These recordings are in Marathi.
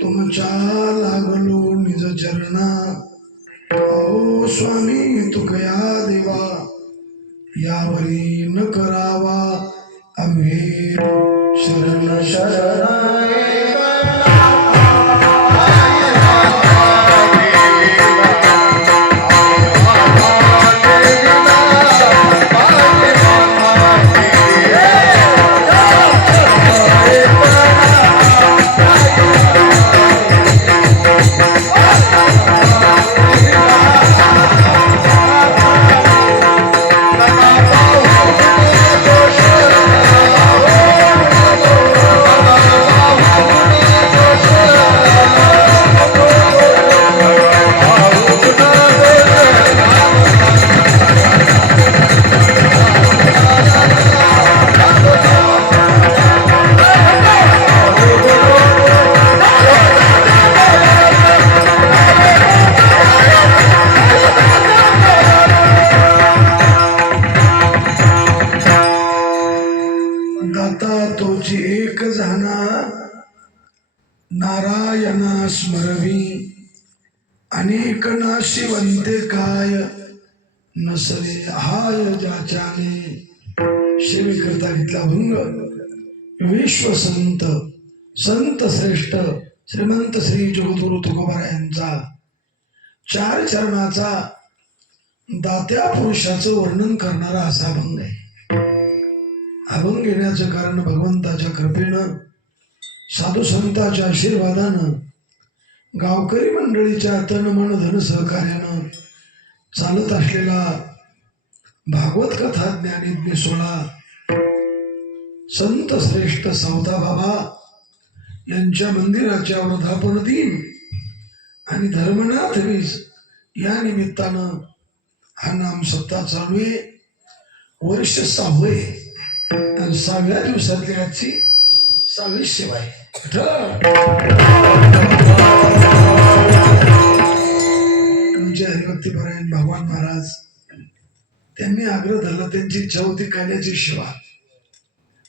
तुमच्या लागलो निज चरणा अहो स्वामी तुकया देवा यावरी न करावा आम्ही शरण शरण एक जाना नारायणा स्मरवी अनेक नाशिवंते काय नसले हाय ज्याच्याने सेवे करता घेतला भंग विश्व संत संत श्रेष्ठ श्रीमंत श्री जगद्गुरु तुकोबारा यांचा चार चरणाचा दात्या पुरुषाचं वर्णन करणारा असा भंग आहे. अभंग घेण्याचं कारण भगवंताच्या कृपेनं साधू संतांच्या आशीर्वादानं गावकरी मंडळीच्या तन मन धन सहकार्यानं चालत असलेला भागवत कथा ज्ञानेज्ञ सोहळा संत श्रेष्ठ सावता बाबा यांच्या मंदिराच्या वर्धापन दिन आणि धर्मनाथ वीज या निमित्तानं हा नाम सप्ताह चालू आहे. वर्ष 6वे आणि 6व्या दिवसातली आजची 6वी सेवा आहे. आमचे हरिभक्तीपरायण भगवान महाराज त्यांनी आग्रह धरला, त्यांची इच्छा होती काल्याची सेवा.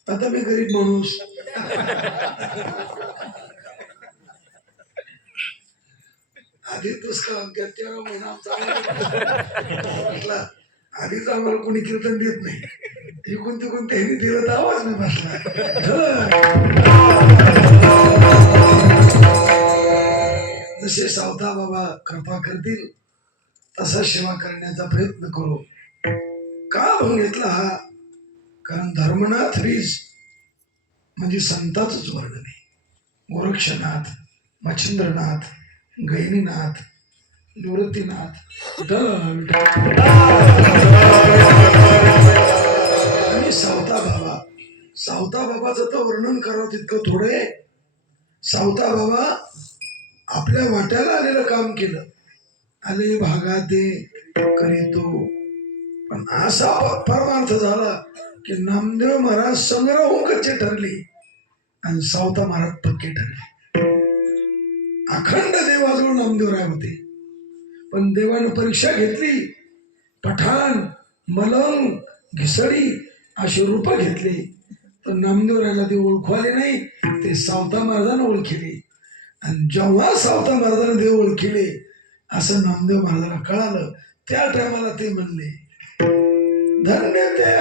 आता मी गरीब माणूस आधी दुष्काळ महिना म्हटला आधीच आम्हाला कोणी कीर्तन देत नाही, इकून तिकून त्यांनी दिलं तर आवाज मी बसला. जसे सावता बाबा कृपा करतील तसा सेवा करण्याचा प्रयत्न करू. का भंग घेतला हा? कारण धर्मनाथ वीज म्हणजे संताचंच वर्णन आहे. गोरक्षनाथ, मच्छिंद्रनाथ, गैनीनाथ, निवृत्तीनाथ आणि सावता बाबा. सावता बाबाचं तर वर्णन करावं तितकं थोडं आहे. सावता बाबा आपल्या वाट्याला आलेलं काम केलं. आले भागात दे करीतो, पण असा परमार्थ झाला की नामदेव महाराज संग्रह कच्चे ठरले आणि सावता महाराज पक्के ठरले. अखंड देवाजवळ नामदेवराय होते, पण देवानं परीक्षा घेतली. पठाण, मलंग, घिसडी अशी रूप घेतली, तर नामदेवरायला ते ओळखू आले नाही. ते सावता महाराजांना ओळखले आणि जेव्हा सावता महाराजांना देव ओळखले असं नामदेव महाराजांना कळालं, त्या टायमाला ते म्हणले धन्य ते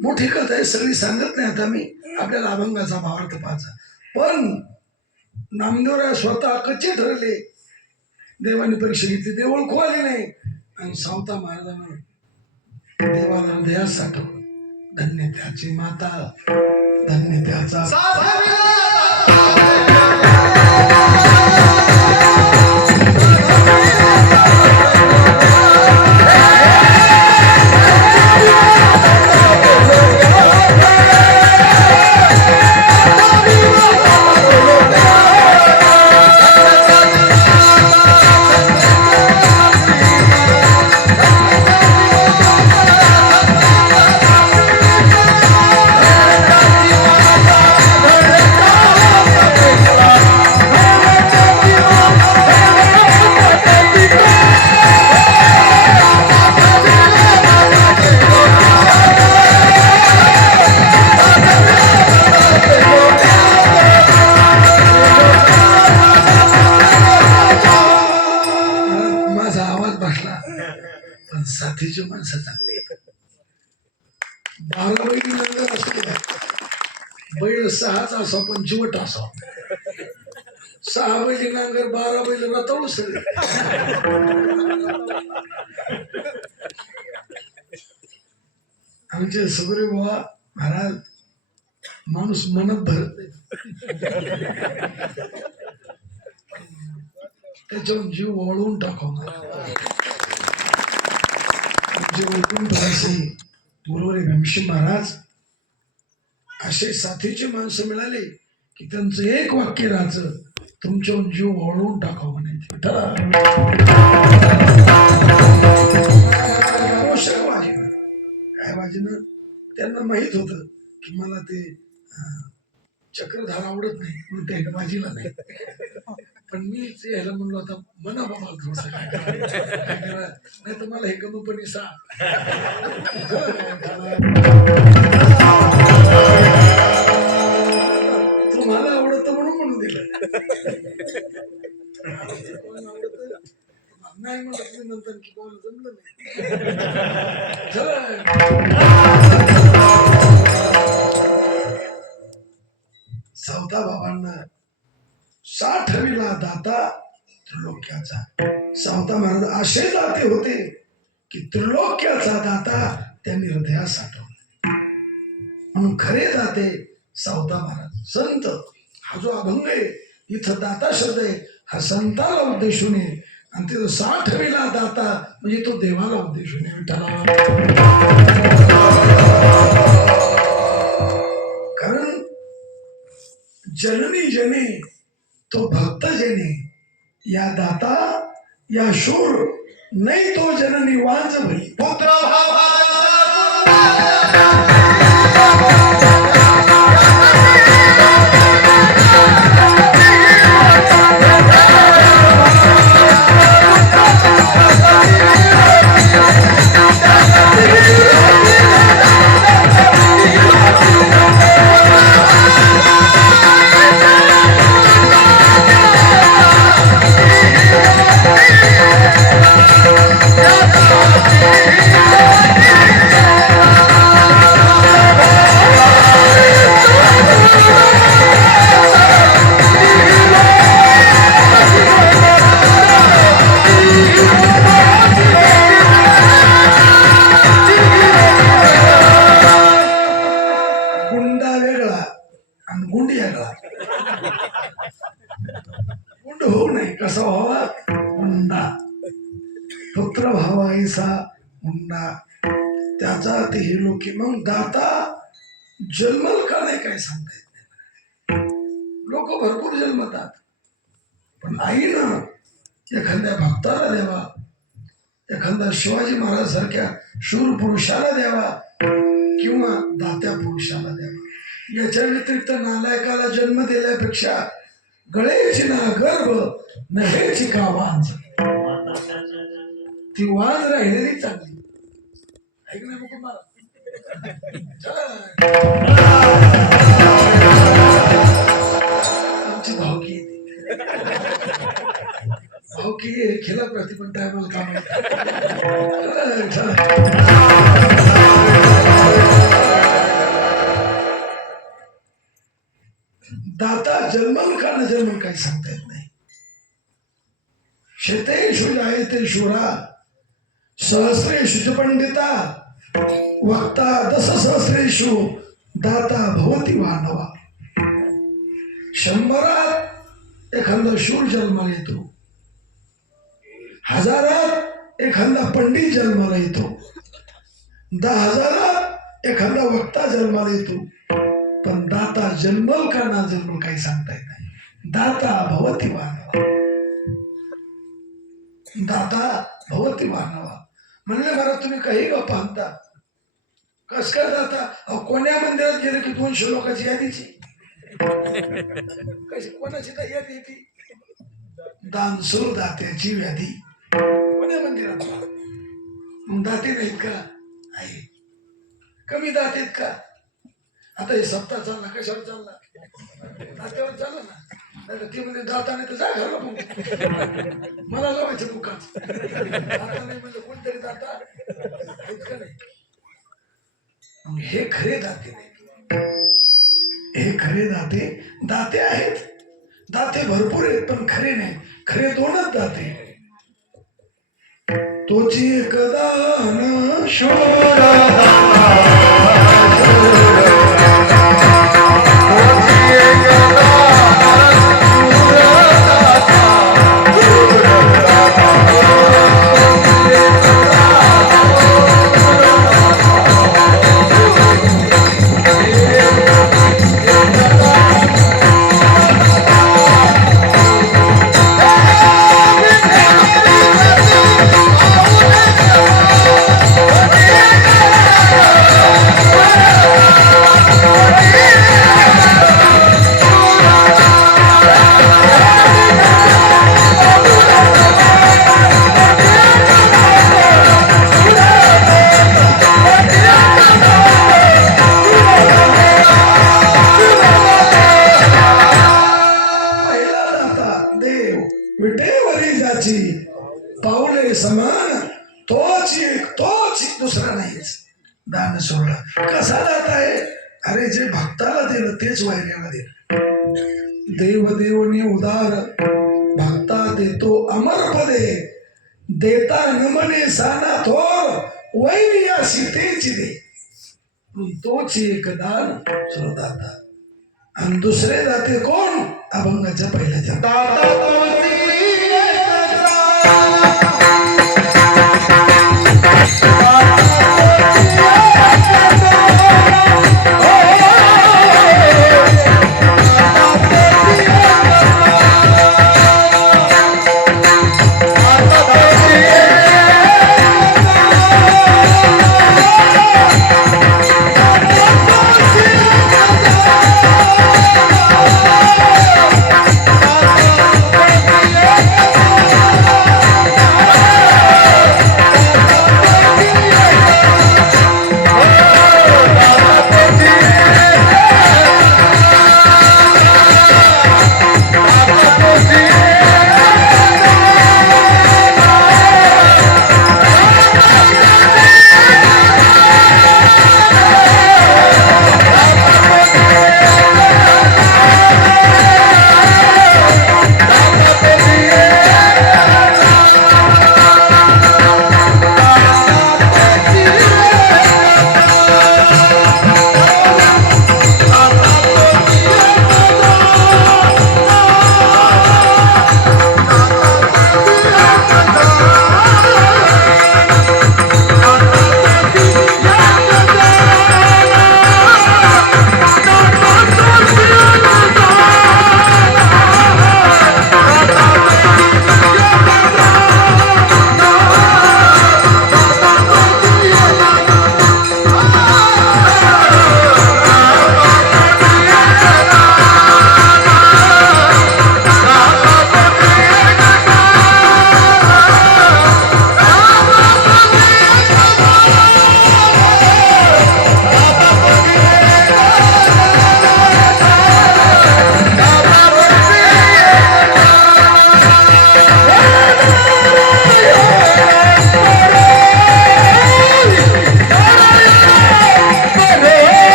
मोठी कथा आहे, सगळी सांगत नाही आता मी, आपल्याला अभंगाचा भावार्थ पाहायचा. पण नामदेवराय स्वतः कच्चे ठरले, देवाने परीक्षा घेतली, ते ओळखू आले नाही, आणि सावता महाराजांना देवाला हृदयात साठवलं. धन्य त्याची माता, धन्य त्याचा साथीची माणसं चांगली आहेत. 12 बैल नांगर असते, बैल 6च असा पण चिवट असा, 6 बैल नांगर 12 बैल रताळू सगळे. आमचे सगळे बाबा महाराज माणूस मनात भरत नाही, त्याच्यावर जीव वळवून टाकावं. बरोबर आहे. भीमसेन महाराज असे साथीचे माणसं मिळाले की त्यांचं एक वाक्य राहायचं, तुमच्यावर जीव वळवून टाकावं म्हणायचे. काय वाजणं, त्यांना माहित होत की मला ते चक्रधार आवडत नाही म्हणून ते वाजीला नाही, पण मी यायला म्हणलो आता मना बाबा थोडस काय करा, नाही तर मला हे गमपणी तुम्हाला आवडत म्हणून दिलं, नाही म्हणत नंतर की कोण जमलं नाही. सावता बाबांना 60वीला दाता त्रिलोक्याचा. सावता महाराज असे दाते होते की त्रिलोक्याचा दाता त्यांनी हृदयात साठवला, म्हणून खरे दाते सावता महाराज. संत हा जो अभंग आहे, इथं दाता शब्द आहे, हा संताला उद्देशून आहे, आणि तिथं 60वीला दाता म्हणजे तो देवाला उद्देशून आहे. विठ्ठला, कारण जननी जने तो भक्त जने, या दाता या शूर नाही तो जननी वांज भली. पुत्र पुत्र भावाईसा मुंडा, त्याचा ते हे लोक. मग दाता जन्मल का नाही काय सांगता येत नाही. लोक भरपूर जन्मतात, पण आईनं एखाद्या भक्ताला द्यावा, एखाद्या शिवाजी महाराज सारख्या शूर पुरुषाला द्यावा किंवा दात्या पुरुषाला द्यावा. याच्या व्यतिरिक्त नालायकाला जन्म दिल्यापेक्षा गळेची ना गर्भ नहेची का वांज, ती वाज राहिलेली चांगली. ऐक नाही बघू मला आमची भावकी भावकी खेळा प्रतिपण टायमाला काम. दाता जन्मल का न जन्मल काही सांगता येत नाही. शतेषु जायते शूरा सहस्रेषु पंडिता वक्ता दश सहस्रेषु दाता भवती मानवा. 100त एखादा शूर जन्माला येतो, 1000त एखादा पंडित जन्माला येतो, 10,000त एखादा वक्ता जन्माला येतो, पण दाता जन्मल का ना जन्मल काही सांगता येत नाही. दाता भवती मानवा, दाता भवती मानवा म्हणले मला तुम्ही काही गप्पा आणता कस काय दाता. कोण्या मंदिरात गेलं की 200 लोकांची यादीची कशी कोणाची तर यादी ती दानसुर दात्याची व्याधी कोण्या मंदिरात. मग दाते नाहीत का? आहे. कमी दातेत का? आता हे सप्ताह चालला कशावर चालला? दात्यावर चालला ना. ती म्हणजे दाता नाही तर जा घरला मग मला लावायचं मुखात. दाता नाही म्हणजे कोणतरी दाता आहेत का नाही. मग हे खरे दाते नाही. हे खरे दाते दाते आहेत. दाते भरपूर आहेत पण खरे नाही. खरे 2च दाते. तोची एक दान शोध विटेवरी जाची पाऊले समान तोच दुसरा नाहीच. दान सोडा कसा दाता आहे? अरे जे भक्ताला दिलं तेच वायऱ्याला दिलं. देवदेवनी उदार भक्ता देतो अमर पदे देता नमने साना थोर वैरियासी तेची दे. तोच एक दान दाता. आणि दुसरे दाते कोण? अभंगाच्या पहिल्याच्या दाता.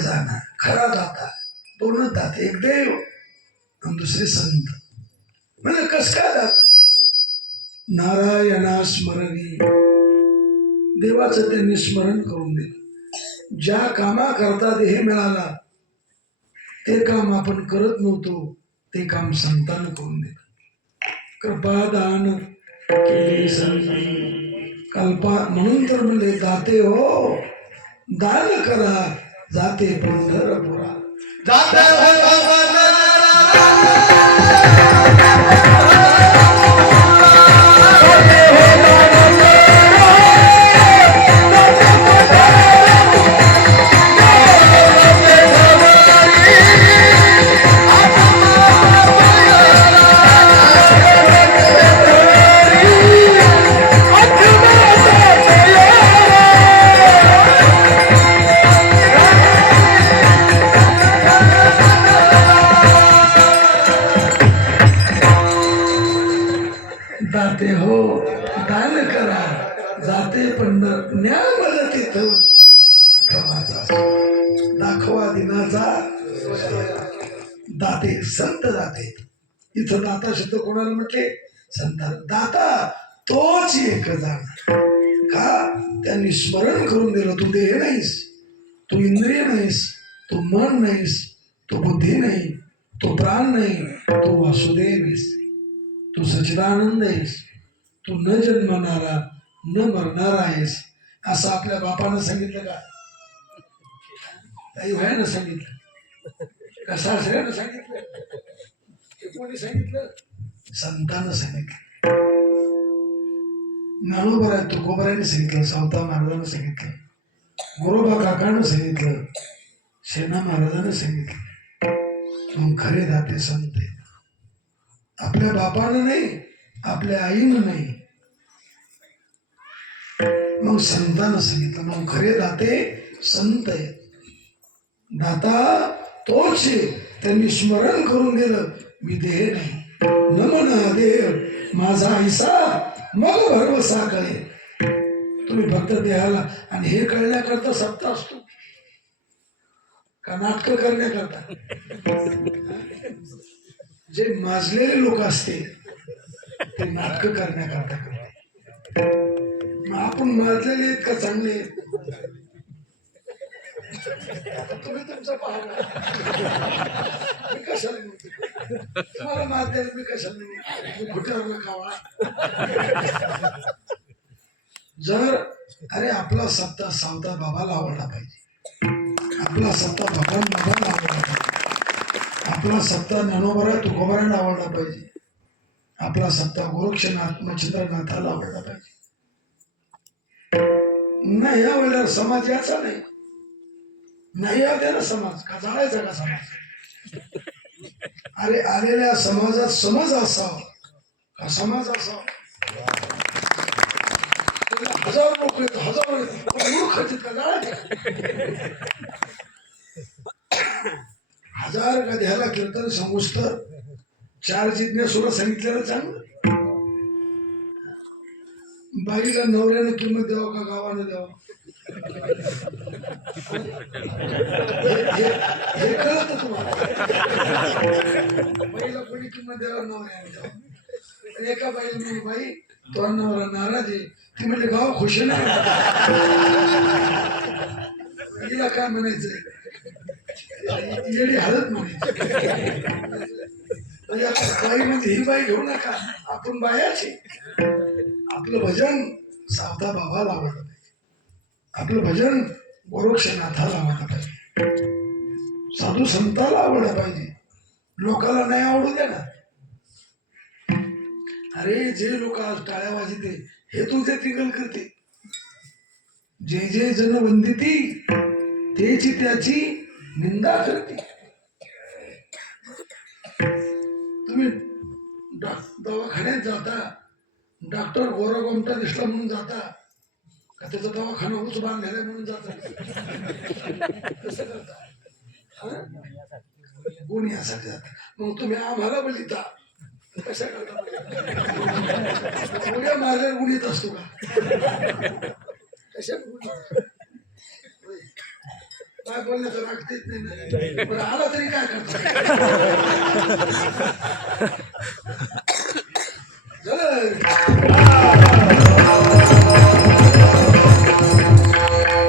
जाणार खरा दाता, दोनच दाते, एक देव आणि दुसरे संत. म्हणजे कस काय दाता? नारायणा स्मरणी, देवाचं त्यांनी स्मरण करून दिलं. ज्या कामाकरता देह मिळाला ते काम आपण करत नव्हतो, ते काम संतांनी करून दिलं. कृपादान केले संतांनी कल्पा, म्हणून तर म्हणले दाते हो दान करा, जाते पंढरपुरा. जाते दाते हो दान करा, जाते पंढर न्या मला तिथं दाखवा दिनाचा. दाते संत दाते, इथं दाता शब्द कोणाला म्हटले? संत. दाता तोच एक जाणार. का? त्यांनी स्मरण करून दिलं, तू देह नाहीस, तू इंद्रिय नाहीस, तू मन नाहीस, तू बुद्धी नाही, तू प्राण नाही, तू वासुदेव आहेस, तू सच्चिदानंद आहेस, तू न जन्मणारा न मरणारा आहेस. असं आपल्या बापानं सांगितलं का? काही व्हायनं सांगितलं का? सासऱ्यानं सांगितलं? कोणी सांगितलं? संतानं सांगितलं. ज्ञानोबा आहे तुकोबाराने सांगितलं, सावता महाराजांना सांगितलं, गोरोबा काकानं सांगितलं, सेना महाराजांना सांगितलं. मग खरे दाते संत आहेत. आपल्या बापानं नाही, आपल्या आईनं नाही, मग संतानं सांगितलं. मग खरे दाते संत आहेत. दाता तोच आहे. त्यांनी स्मरण करून दिलं, मी देह नाही, न म्हणा देव माझा ऐसा मग भरवसा कळे. तुम्ही फक्त देहाला, आणि हे कळण्याकरता सत्ता असतो का नाटकं करण्याकरता? जे माजलेले लोक असते ते नाटकं करण्याकरता करते. मग आपण माजलेले आहेत का चांगले आहेत? तुम्ही तुमचं पाहा. मी कशाला म्हणते? तुम्हाला माजलेलं मी कशाला नाही? घुटारला खावा. जर अरे आपला सत्ता सावता बाबाला आवडला पाहिजे, आपला सत्ता भगवान बाबाला आवडला पाहिजे, आपला सत्ता ज्ञानोबा तुकोबाराला आवडला पाहिजे, आपला सत्ता गोरक्षनाथ मच्छिंद्रनाथाला आवडला पाहिजे. नाही या वेळेला समाज याचा नाही, नाही या त्याला समाज का जाळायचा का समाज? अरे आलेल्या समाजात समज असावा का समाज असावा? हजार लोक आहेत, हजार मूर्ख आहेत का जाळायचे? हजार का द्यायला कीर्तन समजत, चार जिज्ञासूला सांगितलेलं चांगलं. बाईला नवऱ्यानं किंमत द्यावं का गावानं द्यावं हे कळत तुम्हाला? बाईला कोणी किंमत द्यावं, नवऱ्याने द्यावं. आणि एका बाईला म्हणून, बाई तो नवरा नाराज आहे. ती म्हणजे गाव खुशी नाही, हिला काय म्हणायचंय? येडी हळद म्हणायची. म्हणजे आता बाई म्हणजे ही बाई घेऊ नका, आपण बायाची. आपलं भजन सावता बाबाला आवडलं पाहिजे, आपलं भजन गोरक्षनाथाला आवडलं पाहिजे, साधू संताला आवडलं पाहिजे. लोकाला नाही आवडू द्या ना. अरे जे लोक आज टाळ्या वाजते हे तुझे टिंगल करते. जे जे जन वंदिती तेची त्याची निंदा करते. तुम्ही दवाखान्यात जाता, डॉक्टर गोरा गोमटा दिसला म्हणून जाता का त्याचा दवाखाना उच बांधलेला म्हणून जाता? कसं करता? गुण यासाठी जाता. मग तुम्ही आम्हाला बोलिता कशा करता? उद्या माझ्या गुणीत असतो का? कशा गुण? काय बोलण्याचं राग देत नाही ना. बरं आला तरी काय करतो.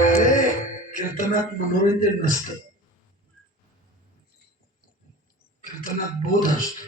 अरे कीर्तनात मनोरंजन नसतं, कीर्तनात बोध असतो.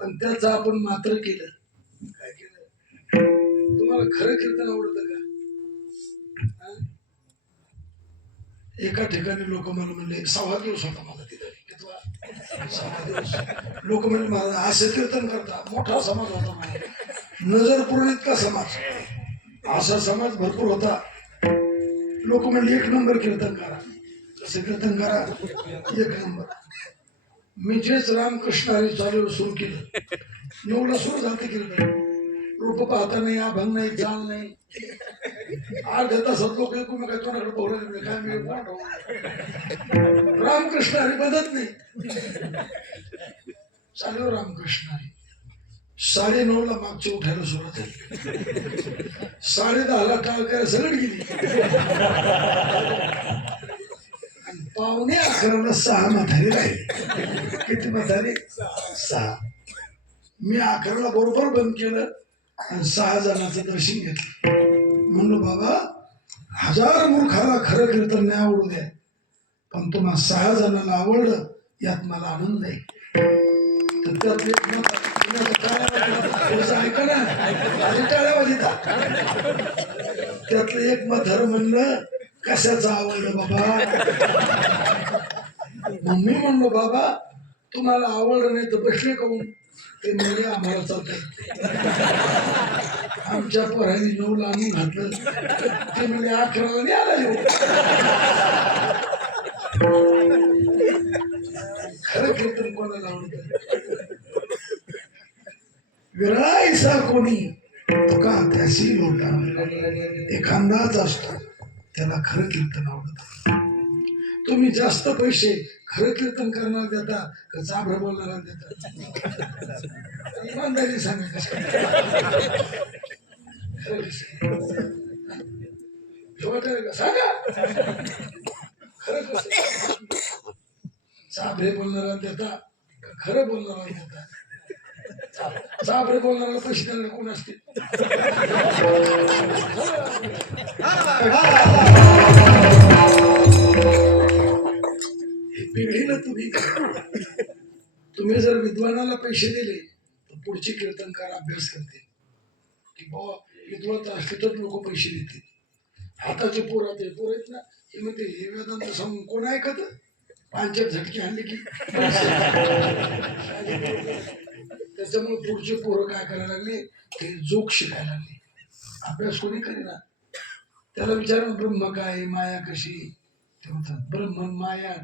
पण त्याचं आपण मात्र केलं. काय केलं? तुम्हाला खरं कीर्तन आवडतं का? एका ठिकाणी लोक मला म्हणले, 6 दिवस होता मला तिथे. 6 दिवस लोक म्हणले मला असं कीर्तन करता. मोठा समाज होता मला, नजरपूर इतका समाज, असा समाज भरपूर होता. लोक म्हणले 1 नंबर कीर्तन करा. कसं कीर्तन करा? 1 नंबर. मी जेच रामकृष्ण हरी चालू सुरू केलं, 9ला सुरू झालं कीर्तन. रूप पाहता नाही, अभंग नाही, चाल नाही. अर्ध्या तासात लोक एकमेकांच्या तोंडाकडे पाहू काय मी रामकृष्ण हरी बदत नाही. चालू रामकृष्ण हरी. 9:30ला मागची उठायला सुरुवात झाली. 10:30ला टाळ करायला सगळं गेली. आणि 9:45ला 6 म्हातारी राहिली. किती म्हातारी? 6. मी 11ला बरोबर बंद केलं आणि 6 जणांचं दर्शन घेतलं. म्हणलो बाबा, 1000 मूर्खाला खरं कीर्तन नाही आवडू द्या, पण तुम्हा 6 जणांना आवडलं यात मला आनंद आहे. तर त्यात एक मत ऐका ना, टाळ्या वाजता. त्यातलं एक म्हातार म्हणलं, कशाचं आवडलं बाबा? मग मी म्हणलो बाबा, तुम्हाला आवडलं नाही तर बसले काहून? ते म्हणजे आम्हाला चालतंय. आमच्या पोरांनी 9ला आणून घातलं, ते म्हणजे 11ला नाही आला येऊ. खरं कीर्तन कोणाला आवडतं? विरायसा कोणी तुका त्याशी लोटा. एखादाच असतो त्याला खरं कीर्तन आवडत. तुम्ही जास्त पैसे खरं कीर्तन करणार देता का चाभर बोलणारा देता? इमानदारी सांगा. कसं सांगा खरं कसं? चाभरे बोलणारा देता का खरं बोलणारा देता? चाभरे बोलणारा पैसे देणारे कोण असते? पिढीनं तुम्ही जर विद्वानाला पैसे दिले तर पुढचे कीर्तनकार अभ्यास करते की बाबा विद्वान असले तर लोक पैसे देतील. हाताचे पोर आहेत ना, हे म्हणते हे वेदांत सांगून कोण ऐकत? 5 झटके आणले की. त्याच्यामुळे पुढचे पोरं काय करायला लागले, ते जोक शिकायला लागले. अभ्यास कोणी करेना. त्याला विचार ब्रह्म काय, माया कशी? ते म्हणतात ब्रह्म माया.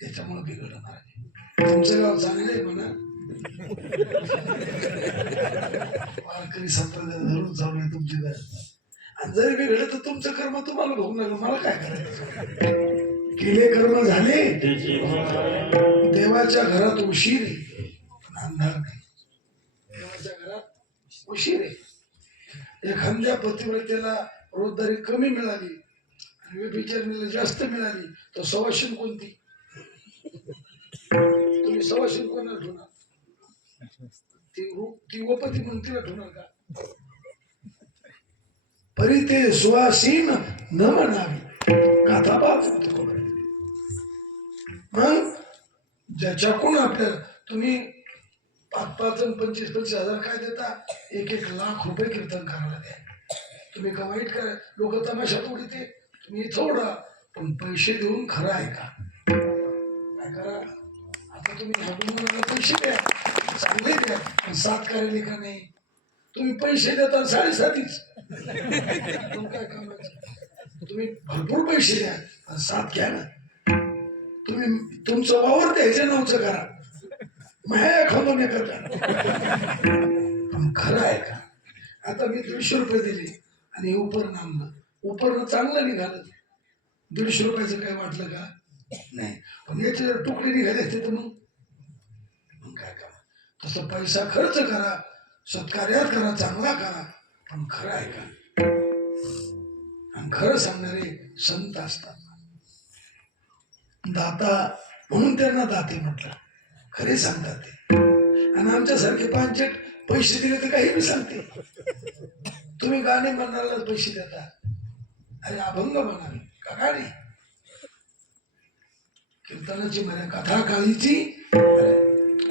त्याच्यामुळे बिघडलं महाराज. तुमचं गाव चांगलंय म्हणा, वारकरी संप्रदाय धरून चालू आहे तुमची घर. आणि जरी बिघडलं तर तुमचं कर्म तुम्हाला भोगून लागलं, मला काय करायचं? केले कर्म झाले. देवाच्या घरात उशीर आहे, अंधार नाही. देवाच्या घरात उशीर आहे. एखाद्या पतिव्रतेला रोजदारी कमी मिळाली आणि व्यभिचारिणीला जास्त मिळाली तर सवाशीण कोणती? तुम्ही सवाशीन कोणाला ठेवणार? ती उपती म्हणून तिला ठेवणार का? परी ते सुवासीन न म्हणावी गाथा बाप. मग ज्याच्याकडून आपल्याला तुम्ही 5-5 आणि 25-25 हजार काय देता, 1-1 लाख रुपये कीर्तन करायला द्या. तुम्ही का वाईट करा, लोक तमाशात उडीते, तुम्ही थोडा पण पैसे देऊन खरं आहे का? काय करा आता तुम्ही ह्या पैसे द्या, चांगले द्या, पण साथ करायला का नाही? तुम्ही पैसे देता 7.5च काय कामाचं? तुम्ही भरपूर पैसे द्या पण साथ घ्या ना. तुम्ही तुमचं वावर द्यायचं नावचं करा, माया खातो नाही करता, पण खरं आहे का? आता मी 150 रुपये दिले आणि उपरनं चांगलं निघालं, 150 रुपयाचं काय वाटलं का? नाही. पण याचे जर तुकडे निघाले असते तर मग काय करा? तसं पैसा खर्च करा, सत्कार्यात करा, चांगला करा, पण खरं आहे का? आणि खरं सांगणारे संत असतात. दाता म्हणून त्यांना दाते म्हटलं, खरे सांगतात ते. आणि आमच्यासारखे पांचट पैसे दिले तर काही बी सांगते. तुम्ही गाणे म्हणणाऱ्याला पैसे देता, अरे अभंग म्हणावे का गाणे? कीर्तनाची म्हणे कथा काळीची.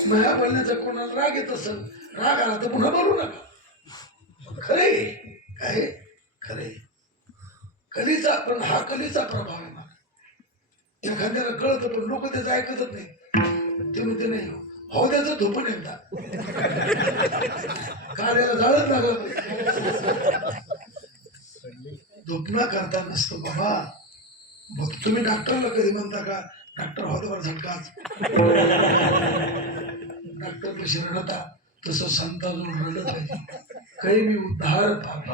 माया बोलण्याचा कोणाला राग येत असेल, राग आला तर पुन्हा बोलू नका. खरे काय? खरे कलीचा, पण हा कलीचा प्रभाव आहे. एखाद्याला कळतं पण लोक त्याचं ऐकतच नाही. ते म्हणते नाही हो त्याचं धोपण एकदा कार्याला जाळच लागलं. धोपणा करता नसतो बाबा. बघ तुम्ही डॉक्टरला कधी म्हणता का डॉक्टर होता झटकाच, डॉक्टर कशी रडता तसं संतांजून रडत पाहिजे. काही मी उद्धार पाहतो.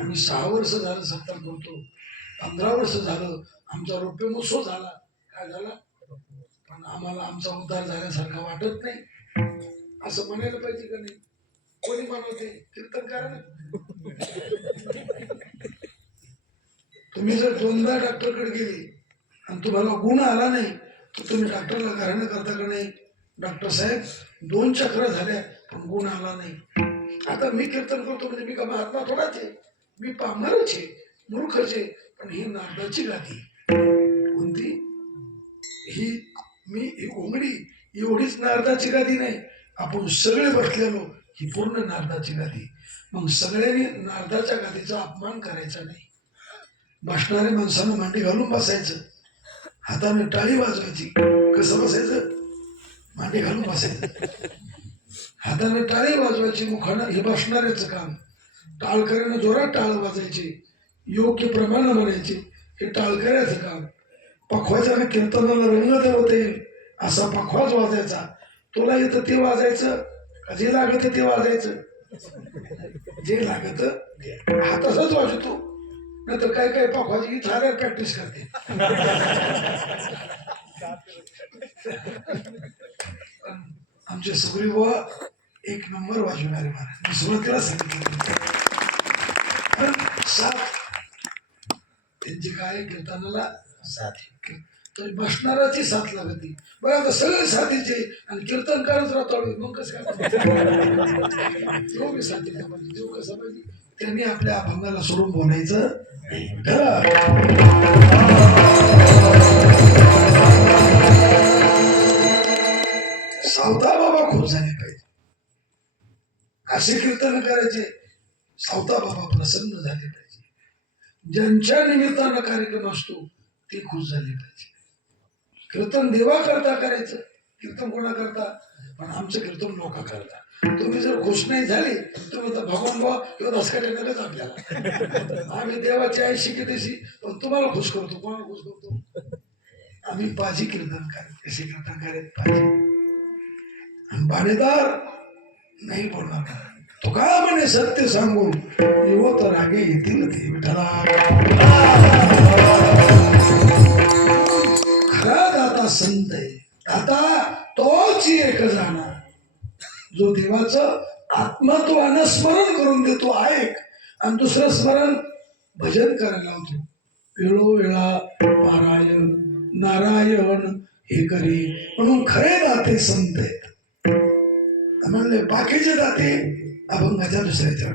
आम्ही 6 वर्ष झालं सत्कार करतो, 15 वर्ष झालं आमचा रुपये मुसो झाला. काय झाला? पण आम्हाला आमचा उद्धार झाल्यासारखा वाटत नाही. असं म्हणायला पाहिजे का नाही? कोणी म्हणते कीर्तन करा ना. तुम्ही जर 2दा डॉक्टरकडे गेले आणि तुम्हाला गुण आला नाही तर तुम्ही डॉक्टरला घराणं करता का नाही? डॉक्टर साहेब 2 चक्र झाल्या पण गुण आला नाही. आता मी कीर्तन करतो म्हणजे मी का महात्मा थोडाच आहे, मी पामरच आहे, मूर्खच आहे. पण ही नारदाची गादी कोणती? ही घोंगडी एवढीच नारदाची गादी नाही. आपण सगळे बसलेलो ही पूर्ण नारदाची गादी. मग सगळ्यांनी नारदाच्या गादीचा अपमान करायचा नाही. बसणाऱ्या माणसानं मांडी घालून बसायचं, हाताने टाळी वाजवायची. कसं बसायचं? मांडी घालून बसायचं, हाताने टाळी वाजवायची. मुखानं हे बसणाऱ्याचं काम. टाळकऱ्यानं जोरात टाळ वाजायचे, योग्य प्रमाण म्हणायचे, हे टाळकऱ्याचं काम. पखवाजाने कीर्तनाला रंग देवता येईल असा पखवाज वाजायचा. तुला येतं ते वाजायचं, जे लागत ते वाजायचं, जे लागत हा तसाच वाजतो. नाही तर काय काय पखवाजी इथं आल्यावर प्रॅक्टिस करते. आमचे सगळी व 1 नंबर वाजवणारे महाराज. मी सुरुवातीला सांगितलं साथ त्यांची काय कीर्तनाला साथ. तर बसणाराची साथ लागते. बघा आता सगळे साथीचे आणि कीर्तन करत राहतो मग कसं काय? देव बी साथीचा पाहिजे. देव कसा पाहिजे? त्यांनी आपल्या अभंगाला सोडून बोलायचं सावता बाबा खुश झाले पाहिजे. असे कीर्तन करायचे, सावता बाबा प्रसन्न झाले पाहिजे. ज्यांच्या निमित्तानं कार्यक्रम असतो ते खुश झाले पाहिजे. कीर्तन देवा करता करायचं, कीर्तन कोणा करता? पण आमचं कीर्तन लोक करता. तुम्ही जर खुश नाही झाले तुम्ही तर भगवान भाऊ किंवा दसकाटे नकच आपल्याला. आम्ही देवाची आई शिकतेशी पण तुम्हाला खुश करतो. कोणाला खुश करतो? आम्ही पाजी कीर्तन करायचं. कसे कीर्तन करायचं? पाजी. आणि बाणेदार नाही बोलणार. तो का म्हणे सत्य सांगून येवो तर रागे येतील ते विठ्ठला. खरा दाता संत आहे. दाता तोच एक जाणा जो देवाचं आत्मत्वानं स्मरण करून देतो ऐक, आणि दुसरं स्मरण भजन करायला लावतो. वेळोवेळा पारायण नारायण हे करी म्हणून खरे दाते संत आहेत. म्हणले बाकीचे दाते अभंगाच्या दुसऱ्याच्या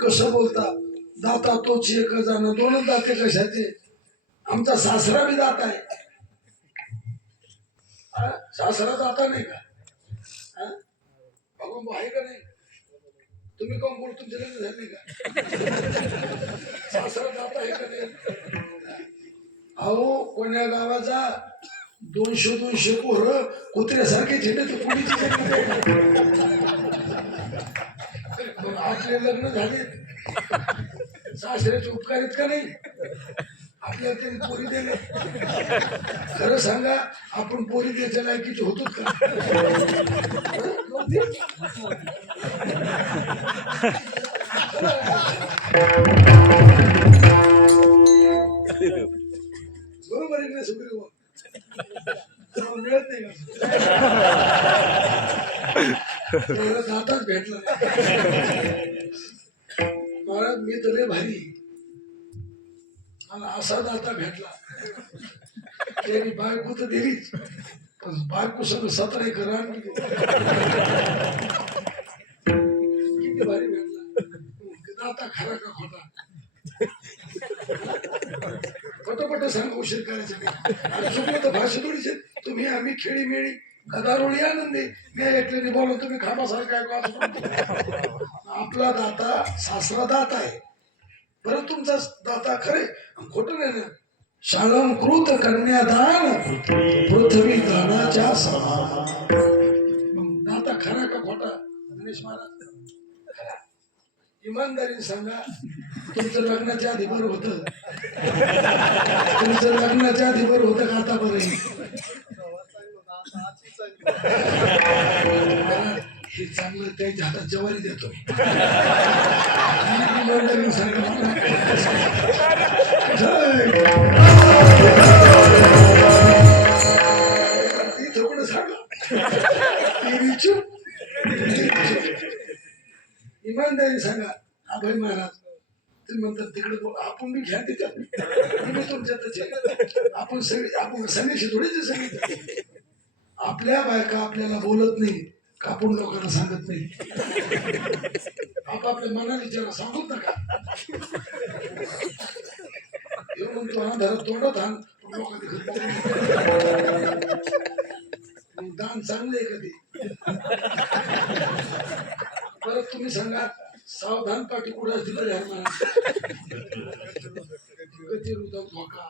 कसं बोलता दाता तोच एक जाणं दोनच दाते कशाचे. आमचा सासरा बी दाता आहे. सासरा दाता नाही का? बाबा आहे का नाही? तुम्ही कोण बोल तुमचे लग्न झाले का? सासरा दाता आहे का नाही? अहो कोण्या गावाचा 200 पोरं कुत्र्यासारखे झेंडे पुढीची आपले लग्न झाले. सासऱ्याचे उपकार आहेत का नाही? आपल्याला त्यांनी पोरी दिले. खरं सांगा आपण पोरी द्यायच्या लायकीचे होतो का? बरोबर आहे ना सुग्रीव? मिळत नाही का? दाताच भेटला महाराज. मी तर लय भारी, मला असा दाता भेटला. त्याने बायको तर दिलीच, पण बायको सगळं 17 एकर किती भारी भेटला. दाता खरा का खोटा? पटपट सांगा, उशीर करायचा नाही. चुकलं तर भाषा थोडीच. तुम्ही आम्ही खेळी मेळी गदारोळी आनंदी मी ऐकले बोलो तुम्ही खामासारखा. आपला दाता सासरा दाता आहे. बरं तुमचा दाता खरे खोटं नाही ना. शाळंकृत कन्यादान पृथ्वी दानाच्या समान. दाता खरा का खोटा? गणेश महाराज खरा. इमानदारीने सांगा, तुमचं लग्नाच्या आधी बरं होतं? तुमचं लग्नाच्या आधी बरं होतं का आता बरं? हे चांगलं त्याच्या हातात जवारी देतो. इमानदारी सांगा. अभय महाराज तुम्ही म्हणतात तिकडे आपण बी घ्या त्याच्यात. तुमच्यात आपण सगळे आपण सगळ्याशी थोडेच सगळे. आपल्या बायका आपल्याला बोलत नाही, कापून लोकांना सांगत नाही. आपापल्या मनाने विचारा सांगूत नका. म्हणतो हा धरत तोंडात हान लोकांनी दान चांगले कधी. परत तुम्ही सांगा सावधान पाठी कुठं असतील गती रुदक धोका.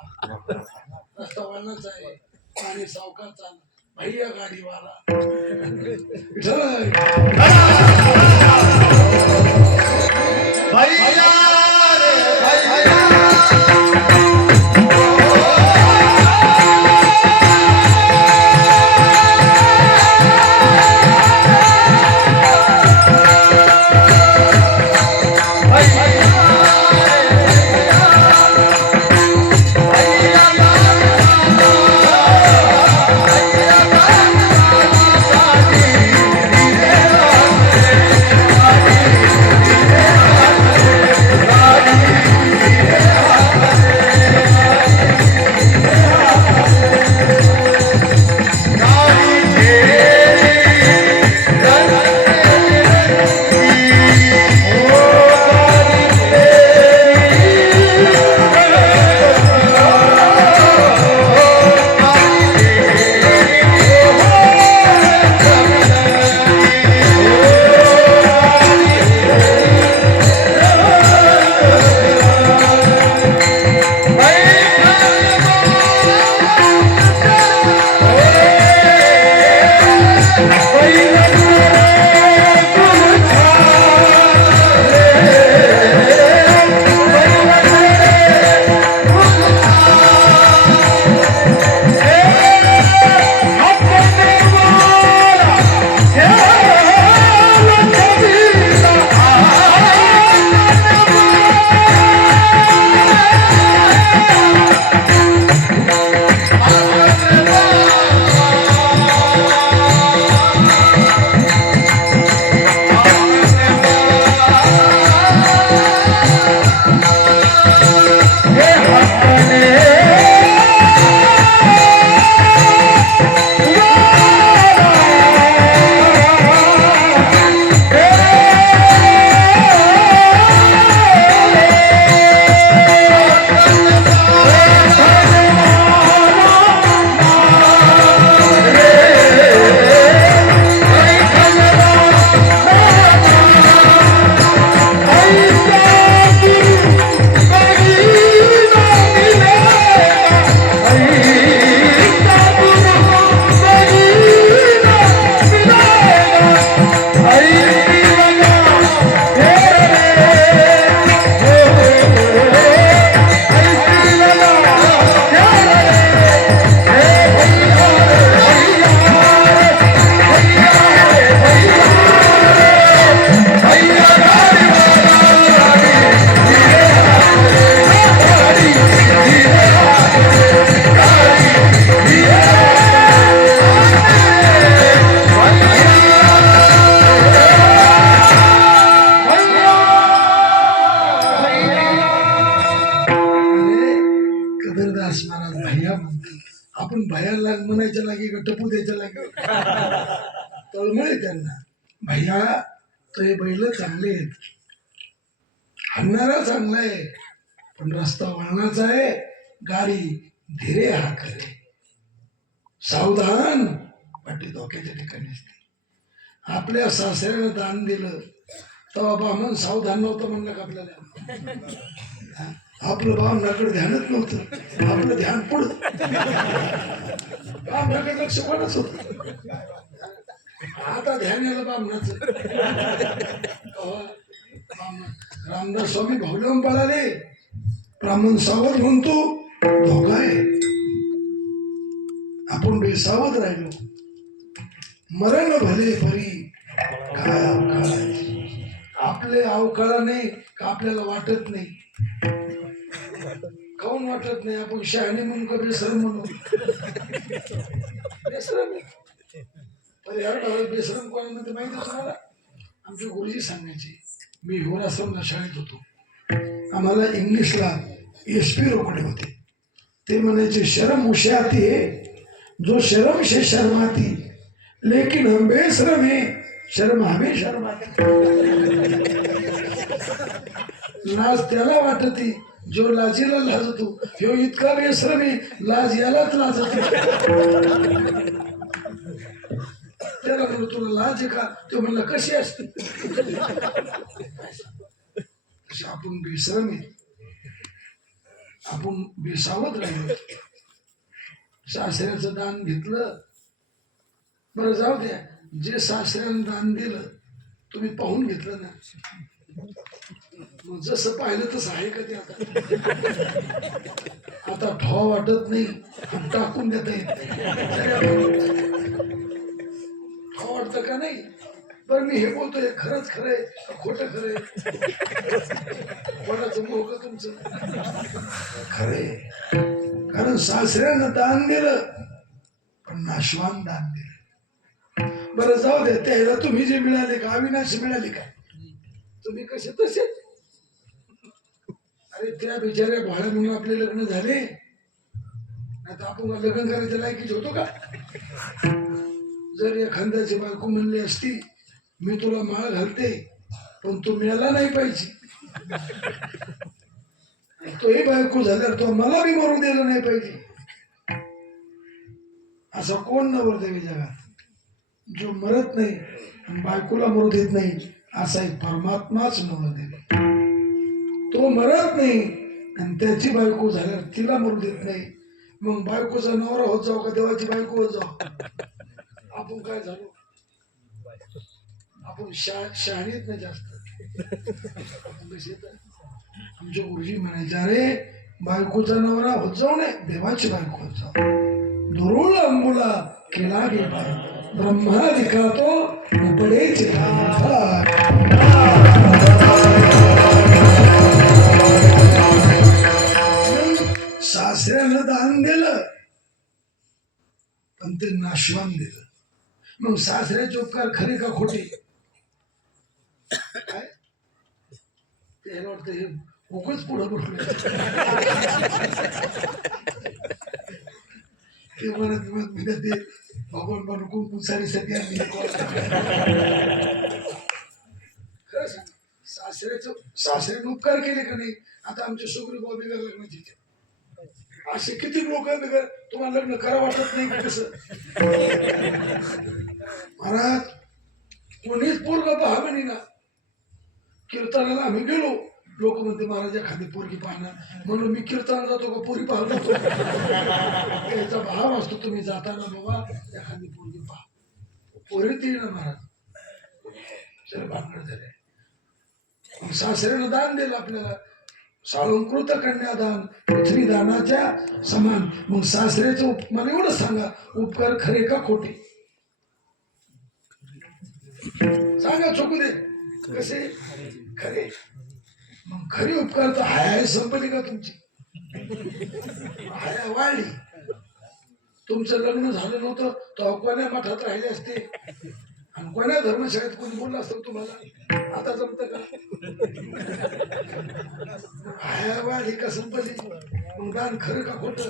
रस्ता वळणाचा आहे, पाणी सावकाश चाल भैया गाडीवाला. Hey! भैया म्हणते. आपण भैयाला म्हणायच्या लागे का टपू द्यायच्या लागे तळमळे त्यांना. भैया तो हे बैल चांगले आहेत, हाणणारा चांगला आहे, पण रस्ता वळणाचा आहे, गाडी धीरे हा करे, सावधान, पाठी धोक्याच्या ठिकाणी असते. आपल्या सासऱ्यानं दान दिलं तेव्हा बामण सावधान नव्हतं म्हणलं का आपल्याला? आपलं बामणाकडे ध्यानच नव्हतं, आपलं ध्यान पुढं, बामणाकडे लक्ष कोणच होत. आता ध्यान याला बामणाचं. रामदास स्वामी भावल्याहून पळाले, ब्राह्मण सावध म्हणतो धोका आहे. आपण बेसावध राहिलो, मरण भले परी काय अवकाळ आहे. आपले अवकाळाने का आपल्याला वाटत नाही, काऊन वाटत नाही? आपण शहाणे म्हणून का बेसरम म्हणू? बेसरम पर्यावरण बेसरम कोणामध्ये माहिती आहे तुम्हाला? आमचे गुरुजी सांगायचे. मी हिवराश्रमला शाळेत होतो, आम्हाला इंग्लिशला SP रोकडे होते. ते म्हणायचे शर्म उसे आती है जो शर्म से शर्माती, लेकिन हम बेशरम है शर्म हमें शर्माती. लाज त्याला वाटती जो लाजीला लाजतो, ह्यो इतका बेशरम आहे लाज यालाच लाजतो. त्याला म्हणलं तुला लाज आहे का? तो म्हणला कशी असते. आपण बेशरम आहे, आपण बेसावत राहिलो. सासऱ्याचं दान घेतलं, बरं जाऊ द्या, जे सासऱ्यानं दान दिलं तुम्ही पाहून घेतलं ना, मग जसं पाहिलं तसं आहे का ते? आता ठो वाटत नाही, टाकून देता येत नाही. ठो वाटतं का नाही? बरं मी हे बोलतोय खरंच खरंय खोटं खरंय? कोणाचं मोह तुमचं खरंय, कारण सासऱ्यानं दान दिलं पण नाशवान दान दिलं. बरं जाऊ दे, त्याला तुम्ही जे मिळाले का अविनाशी मिळाले का? तुम्ही कसे तसे. अरे त्या बिचाऱ्या भाड्या म्हणून आपले लग्न झाले, आता आपण लग्न करायचं लायकीच होतो का? जर एखाद्याची बायको म्हणली असती मी तुला माळ घालते पण तू मिळाला नाही पाहिजे, तोही बायको झाल्यावर तो मला बी मरू दिलं नाही पाहिजे, असा कोण नवरदेवी जगात जो मरत नाही आणि बायकोला मरू देत नाही? असा एक परमात्माच नवरदेव. तो मरत नाही आणि त्याची बायको झाल्यावर तिला मरू देत नाही. मग बायकोचा नवरा होत जाऊ का देवाची बायको होत जाऊ? आपण काय झालो? आपण शहाणीत नाही जास्त. आमच्या गुरुजी म्हणायचे अरे बायकोचा नवरा होत जाऊ नये, देवाची बायको होत जाऊ. दुरुळ अंबुला केला गे बाय ब्रह्माधिका तो उपडेच. सासऱ्यानं दान दिलं पण ते नाशवान दिलं. मग सासऱ्याचे उपकार खरे का खोटे? काय त्याला वाटतं हे उगच पुढं बसलं. ते म्हणत ते भगवान बनकून पुसारीसाठी आणली. खरं सांग, सासऱ्याने उपकार केले का नाही? आता आमच्या सुगरी भाऊ बिगर लग्नाची असे किती लोक बिगर तुम्हाला लग्न करा वाटत नाही का? कसं महाराज कोणीच पोरग पहा म्हणे ना. कीर्तनाला आम्ही गेलो, लोक म्हणते महाराज एखादी पोरगी पाहणार, म्हणून मी कीर्तन जातो का पोरी पाहत जातो? याचा भाव असतो तुम्ही जाताना बाबा एखादी पोरगी पहा, पोरी ती ना महाराज सर भानगड झाले. सासऱ्यानं दान दिलं आपल्याला, साळंकृत कन्यादान पृथ्वी दानाच्या समान. मग सासऱ्याचं मला एवढं सांगा उपकार खरे का खोटे? सांगा चुकू दे कसे खरे. मग खरी उपकार तर हाय संपली का तुमची? हाय वाढली. तुमचं लग्न झालं नव्हतं तर कोण्या मठात राहिले असते आणि कोणा धर्मशाळेत कोणी बोललं असतं तुम्हाला आता जमत का हे का संपली मग दान खरं का खोट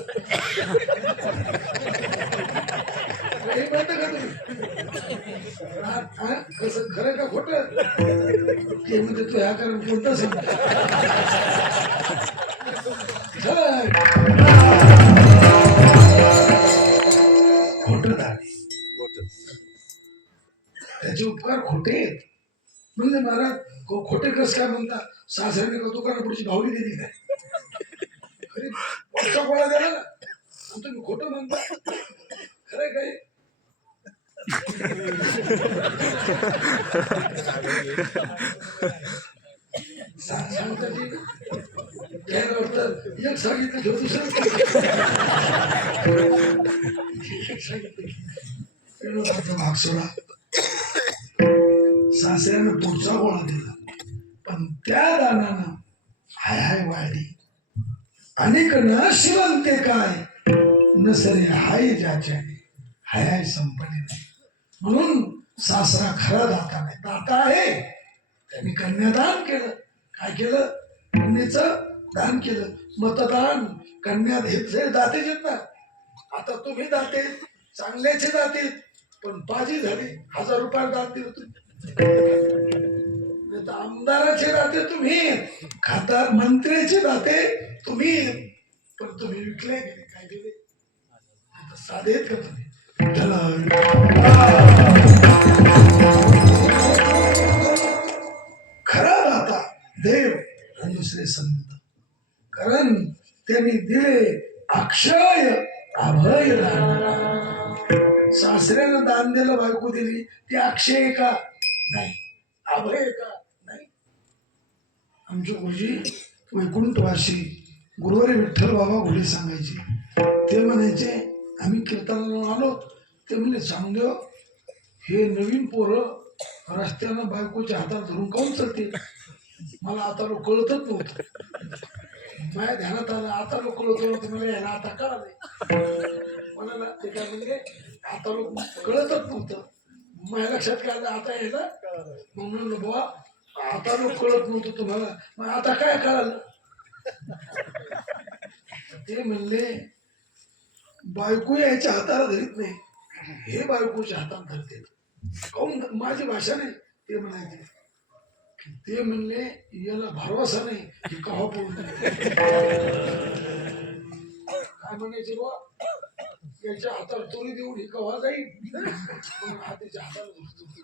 हे म्हणतं का तुम्ही कसं खरं का खोट ते म्हणजे तू ह्या कारण कोणतं सांग खोट दान त्याचे उपकार खोटे आहेत म्हणजे महाराज खोटे कस काय म्हणता सासऱ्याने का दुकानापुढची भावली दिली काय खरी वरचा कोणा द्याला ना तुम्ही खोटं म्हणता खरंय काय सांगता की त्याला वाटतं एक सांगितलं घेऊ दुसरं सांगितलं भाग सोडा सासऱ्यानं पुढचा गोळा दिला पण त्या दानानं हाय हाय वाढली अनेक नाशिवंते काय नसरे हाय ज्याच्याने हाय हाय संपले नाही म्हणून सासरा खरा दाता नाही दाता आहे त्यांनी कन्यादान केलं काय केलं कन्याचं दान केलं मतदान कन्या हे दाते येत ना आता तुम्ही दाते चांगल्याचे दाते पण बाजी झाली 1000 रुपये दान दिलं तुम्ही आमदाराचे दाते तुम्ही खासदार मंत्र्याचे दाते तुम्ही पण तुम्ही विकले गेले काय गेले आता साधे आहेत का तुम्ही खरा दाता देव आणि दुसरे संत कारण त्यांनी दिले अक्षय अभय दान सासऱ्यानं दान दिलं बायको दिली ती अक्षय का नाही अभय का नाही आमचे गुरुजी वैकुंठवासी गुरुवारी विठ्ठल बाबा घोडे सांगायचे ते म्हणायचे आम्ही कीर्तनाला आलो ते म्हणले चांगलं हे नवीन पोरं रस्त्यानं बायकोच्या हातात धरून काऊन चालते मला आता लोक कळतच नव्हतं माझ्या ध्यानात आलं आता लोक कळत नव्हतं मला याला आता कळालंय मला ते काय म्हणजे आता लोक कळतच नव्हतं माझ्या लक्षात काय आलं आता यायला मग म्हणलं बाबा आता लोक कळत नव्हतं तुम्हाला मग आता काय कळालं ते म्हणले बायको याच्या हाताला धरीत नाही हे बायकोच्या हातात धरते काऊन माझी भाषा नाही ते म्हणायचे ते म्हणले याला भरवसा नाही हे कवा बोलतो काय म्हणायचे बा याच्या हाताला तोरी देऊन हे कवा जाईल हाताच्या हाताला धरतो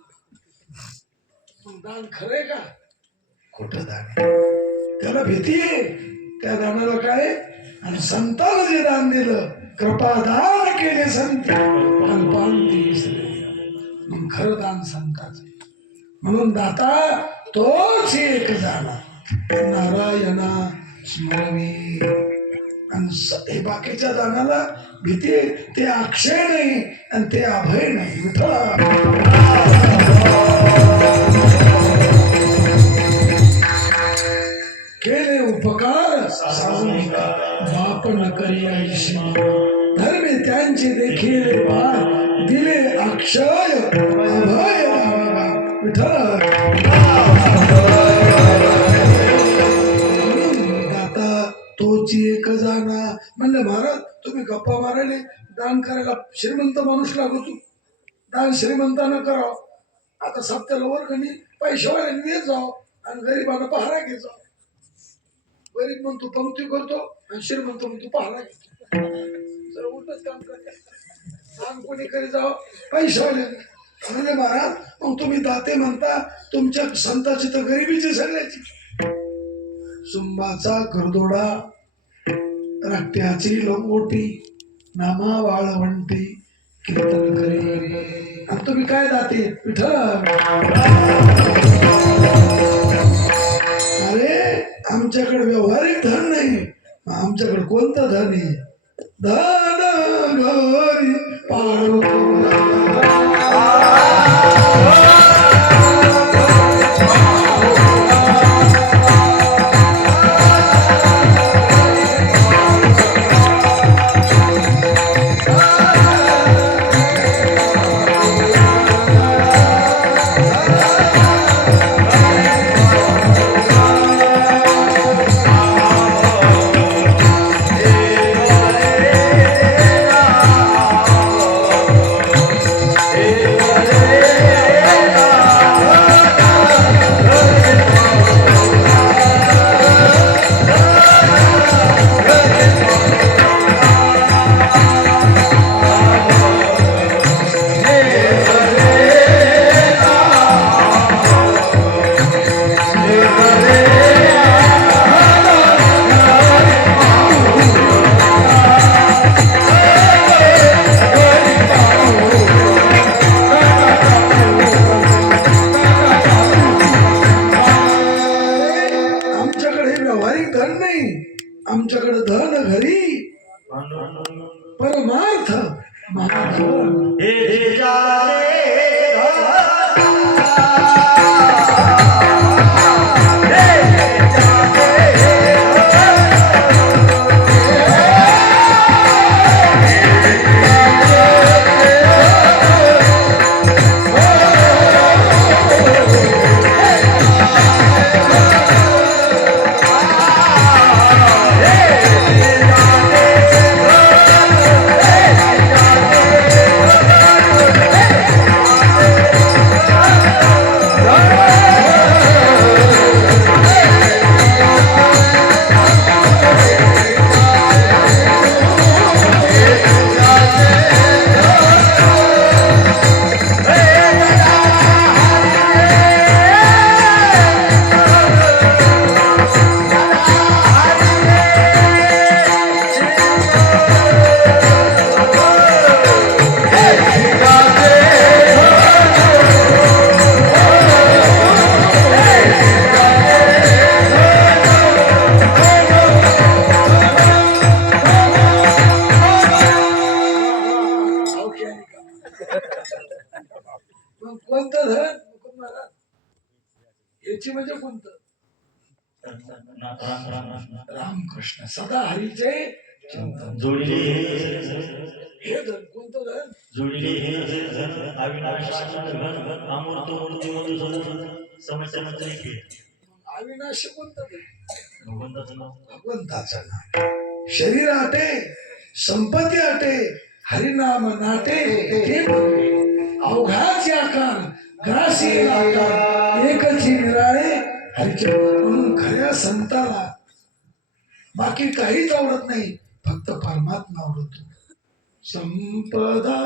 दान खरंय का खोटं दान त्याला भीती आहे त्या दानाला काय आणि संताला जे दान दिलं कृपादान केले संत मग खरं दान संताच म्हणून दाता तोच एक झाला नारायणा स्मरणी आणि हे बाकीच्या दानाला भीती ते अक्षय नाही आणि ते अभय नाही विठ्ठल केले उपकार बाप न करी आयुष्य धर्मे त्यांचे देखील दिले अक्षय अभय विठ्ठल दाता तोची एक जाणा म्हणलं महाराज तुम्ही गप्पा मारायले दान करायला श्रीमंत माणूस लागतो दान श्रीमंतानं करावं आता सप्त्याला वर्गणी पैशावाल्याने देत जाव आणि गरीबांना पहारा घेत जाव गरीब म्हणतो पंक्ती करतो आणि श्रीमंत म्हणतो पहारा घेतो जर उलटच काम करते दान कोणी करी जावं पैशावाल्याने म्हणजे महाराज मग तुम्ही दाते म्हणता तुमच्या संताची तर गरिबीची सगळ्याची सुंबाचा करदोडा रट्ट्याची लोकोटी नामा वाळवंटी कीर्तन करी आणि तुम्ही काय दाते विठ्ठल अरे आमच्याकडे व्यवहारिक धन नाही आमच्याकडे कोणतं धन आहे धन घरी पाडू महाधन हे जाने कोणतं धन मुकुंद महाराज याची म्हणजे कोणतं रामकृष्ण सदा हरीचे चिंतन जोडले हे धन कोणतं धन जोडले हे धन अविनाशी धन अमूर्त मूर्ती मधुसूदन समस्या अविनाशी कोणतं धन भगवंताचं भगवंताचं नाम शरीर आटे संपत्ती आटे हरिनाम नाटे ते बरे अवघाचे आकार ग्रास येईल आकार एकच निराळे हरिचे म्हणून खऱ्या संताला बाकी काहीच आवडत नाही फक्त परमात्मा आवडतो संपदा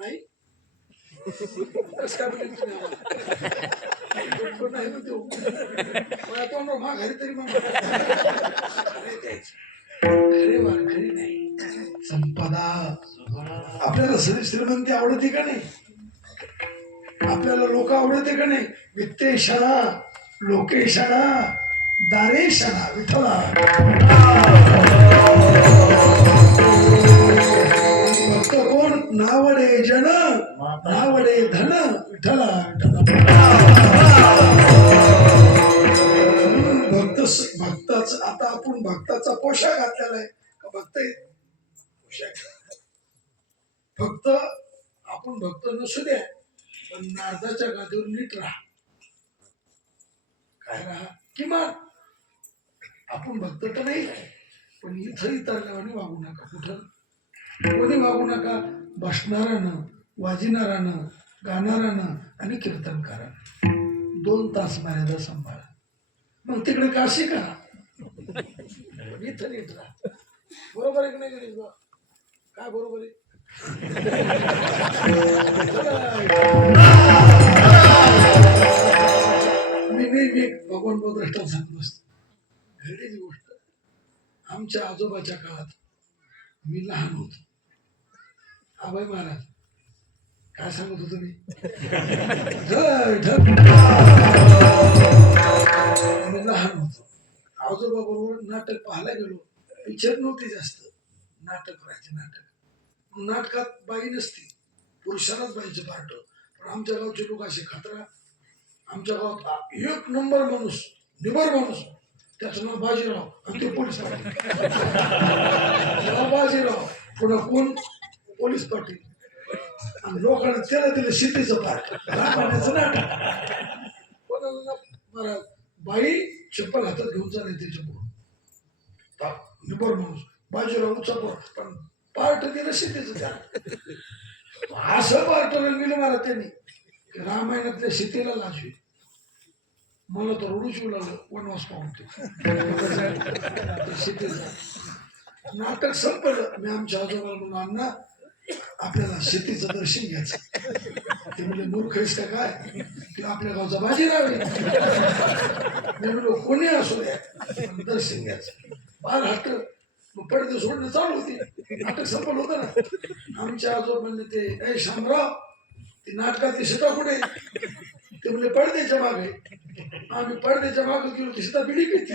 नाही कसं काय बोलेल तुम्ही आम्हाला? कोण नाही म्हणतो मला तोंड माघारी तरी मग खरे वारकरी नाही संपदा. आपल्याला श्रीमंती आवडते का नाही? आपल्याला लोक आवडते का नाही? वित्तेशना लोकेशना दारेशना विठ्ठला. भक्त कोण? नावडे जन नावडे धन विठ्ठला भक्ताच. आता आपण भक्ताचा पोशाख घातलेला आहे का? भक्त पोशाख फक्त आपण भक्त नसू द्या पण नारदाच्या गादीवर नीट राहा. काय राहा? किमान आपण भक्त तर नाही पण इथं इतरल्यावानी वागू नका. कुठं कोणी वागू नका? बसणारानं वाजिणारानं गाणारानं आणि कीर्तनकारानं 2 तास मर्यादा सांभाळा. मग तिकडे काशी करा इथं नीट राहा. बरोबर आहे की नाही गणेश बा? काय बरोबर आहे? मी भगवान बोधराष्ट्रात सांगत असतो. घडलेली गोष्ट आमच्या आजोबाच्या काळात मी लहान होतो. आबाई महाराज काय सांगत होतो मी? मी लहान होतो. आजोबा बरोबर नाटक पाहायला गेलो. पिक्चर नव्हती जास्त, नाटक करायचे. नाटकात बाई नसती, पुरुषालाच बाईचं पार्ट. पण आमच्या गावचे लोक असे खतरा. आमच्या गावात 1 नंबर माणूस, निबर माणूस, त्याचं नाव बाजीराव आणि ते पोलीस बाजीराव. पुन्हा कोण? पोलीस पाटील. आणि लोकांना त्याला दिलं शेतीचं पार्ट. रामायणाचं नाटक. कोणाला महाराज बाई चप्पल हातात घेऊन चालले त्याच्या पुढं. निबर माणूस बाजीराव उचा पण पार्ट दिलं शेतीचं त्याला. असं पार्ट रंगविलं मला त्यांनी रामायणातल्या शेतीला लाजवी. मला तर रडूच येऊ लागलं वनवास पाहून. शेतीचं नाटक संपलं. मी आमच्या आजोबाला म्हणून अण्णा आपल्याला शेतीचं दर्शन घ्यायचं. ते म्हणजे मूर्ख आहेस का काय? ते आपल्या गावचा बाजीराव आहे. मी म्हणलो कोणी असू द्या दर्शन घ्यायचं. बाल हट्ट मग पडदे सोडणं चालू होती. नाटक संपलं होतं ना. आमच्या आजोबा म्हणले ते शामराव ते नाटकातली सीता कुठे? ते म्हणले पडद्याच्या मागे. आम्ही पडद्याच्या मागे गेलो की सीता बिडी पिती.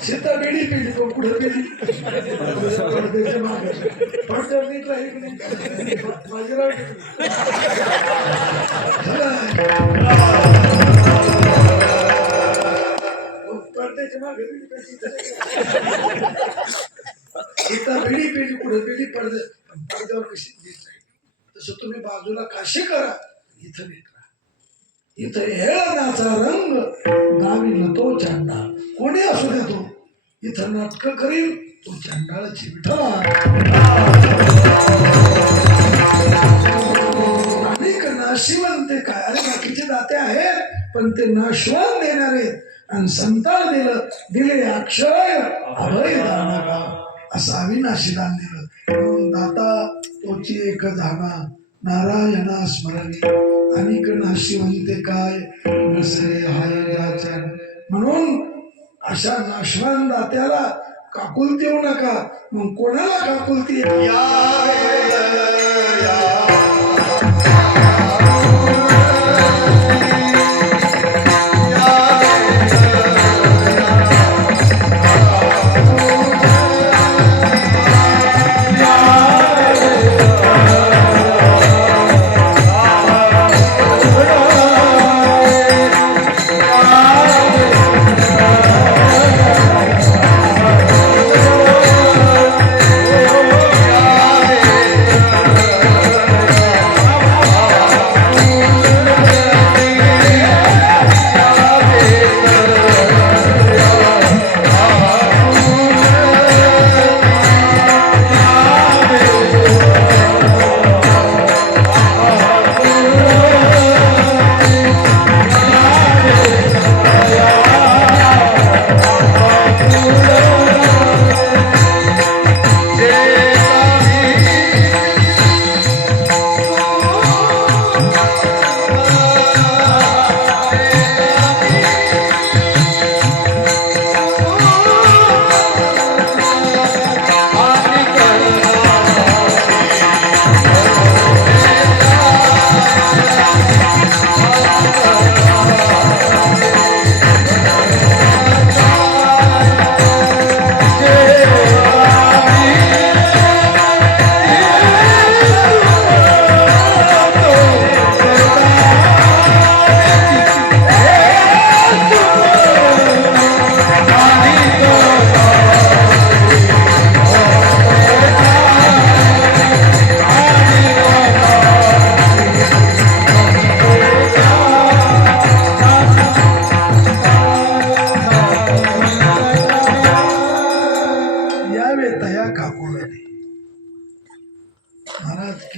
सीता बिडी पिली पण कुठे पिली? पडद्याच्या मागे. पडद्यावर नीट राहील की नाही? बाजीराव पडद्याच्या मागे बिडी सीता बिडी पेली कुठे पेली? पडद्यावर कशी नीट राहील. तसं तुम्ही बाजूला काशी करा, इथं नीट राहा. इथं हेळनाचा रंग दाविल तो चांडाळ. कोणी असू द्या तो इथं नाटक करील तो चांडाळाची विठ्ठला. अनेक नाशिवंत काय? अरे बाकीचे दाते आहेत पण ते नाशवंत देणारे. आणि संतान दिले अक्षय अभय दानका. असं अविनाशी दान दिलं. म्हणून दाता तोची एक धाना नारायणा स्मरणी. अनेक नाशिवंते काय नसरे हाय जाचन. म्हणून अशा नाशवान दात्याला काकुलती येऊ नका. मग कोणाला काकुलती?